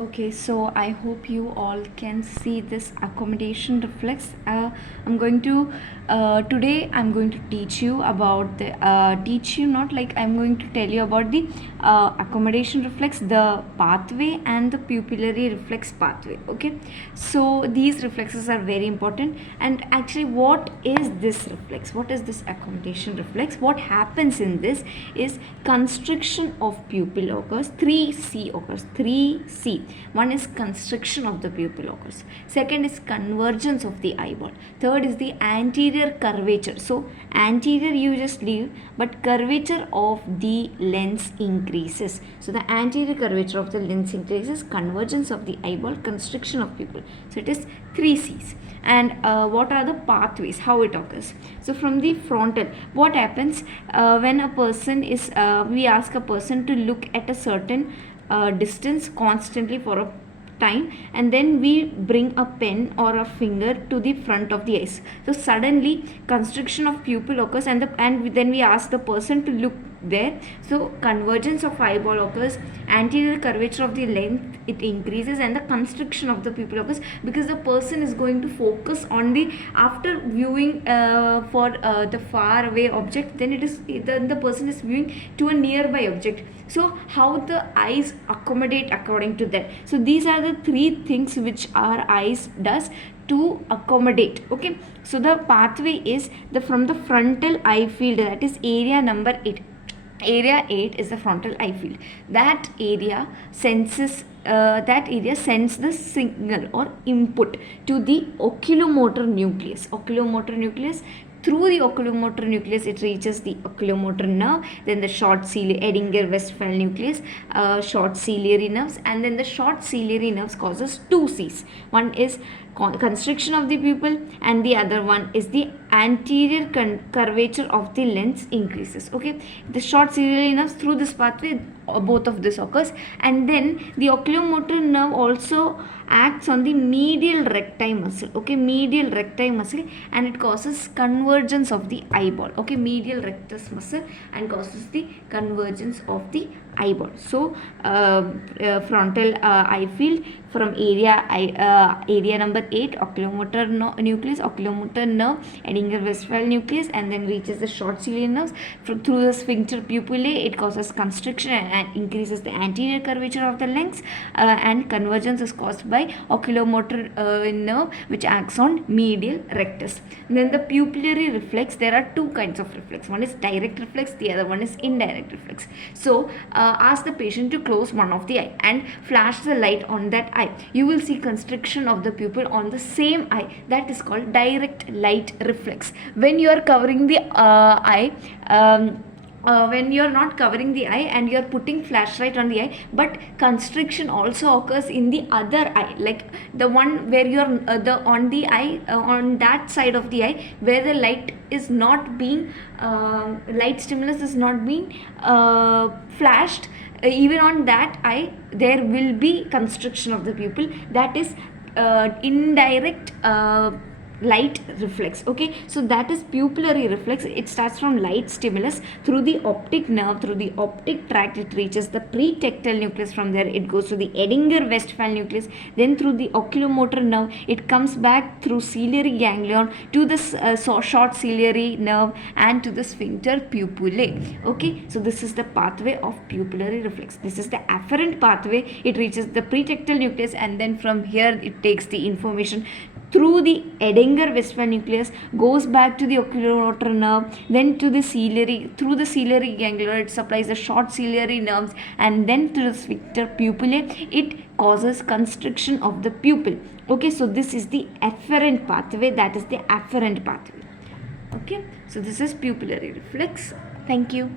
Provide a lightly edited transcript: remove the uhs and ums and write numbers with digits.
Okay, so I hope you all can see this accommodation reflex. I'm going to teach you about the teach you not like I'm going to tell you about the accommodation reflex, the pathway, and the pupillary reflex pathway. Okay, so these reflexes are very important. And actually, what is this reflex? What is this accommodation reflex? What happens in this is constriction of pupil occurs. 3C occurs. 3C. One is constriction of the pupil occurs. Second is convergence of the eyeball. Third is the anterior curvature. So anterior you just leave, but curvature of the lens increases. So the anterior curvature of the lens increases, convergence of the eyeball, constriction of pupil. So it is 3Cs. And what are the pathways, how it occurs? So from the frontal, what happens when a person is we ask a person to look at a certain distance constantly for a time, and then we bring a pen or a finger to the front of the eyes. So suddenly constriction of pupil occurs, and then we ask the person to look there. So convergence of eyeball occurs, anterior curvature of the length it increases, and the constriction of the pupil occurs, because the person is going to focus on the, after viewing for the far away object, then the person is viewing to a nearby object. So how the eyes accommodate according to that. So these are the three things which our eyes does to accommodate. Okay, so the pathway is from the frontal eye field, that is area number 8. Area 8 is the frontal eye field. That area sends the signal or input to the oculomotor nucleus. Through the oculomotor nucleus, it reaches the oculomotor nerve, then the short Edinger-Westphal nucleus, short ciliary nerves, and then the short ciliary nerves causes 2Cs. One is constriction of the pupil, and the other one is the anterior curvature of the lens increases. Okay, the short ciliary nerves, through this pathway both of this occurs, and then the oculomotor nerve also acts on the medial recti muscle. Okay, medial recti muscle, and it causes convergence of the eyeball. Okay, medial rectus muscle, and causes the convergence of the eyeball. So frontal eye field from area number 8, oculomotor nucleus, oculomotor nerve, Edinger-Westphal nucleus, and then reaches the short ciliary nerves. Through the sphincter pupillae, it causes constriction and increases the anterior curvature of the lens, and convergence is caused by oculomotor nerve, which acts on medial rectus. And then the pupillary reflex, there are two kinds of reflex. One is direct reflex, the other one is indirect reflex. So ask the patient to close one of the eye and flash the light on that eye. You will see constriction of the pupil on the same eye. That is called direct light reflex. When you are covering the eye, when you are not covering the eye and you are putting flashlight on the eye, but constriction also occurs in the other eye, like the one where you are on the eye, on that side of the eye where the light is not being light stimulus is not being flashed, even on that eye there will be constriction of the pupil. That is indirect light reflex. Okay, so that is pupillary reflex. It starts from light stimulus through the optic nerve, through the optic tract it reaches the pretectal nucleus. From there it goes to the Edinger-Westphal nucleus, then through the oculomotor nerve it comes back through ciliary ganglion to the short ciliary nerve and to the sphincter pupillae. Okay, so this is the pathway of pupillary reflex. This is the afferent pathway. It reaches the pretectal nucleus, and then from here it takes the information through the Edinger-Westphal nucleus, goes back to the oculomotor nerve, then to the ciliary, through the ciliary ganglion it supplies the short ciliary nerves, and then to the sphincter pupillae it causes constriction of the pupil. Okay, so this is the afferent pathway, that is the afferent pathway. Okay, so this is pupillary reflex. Thank you.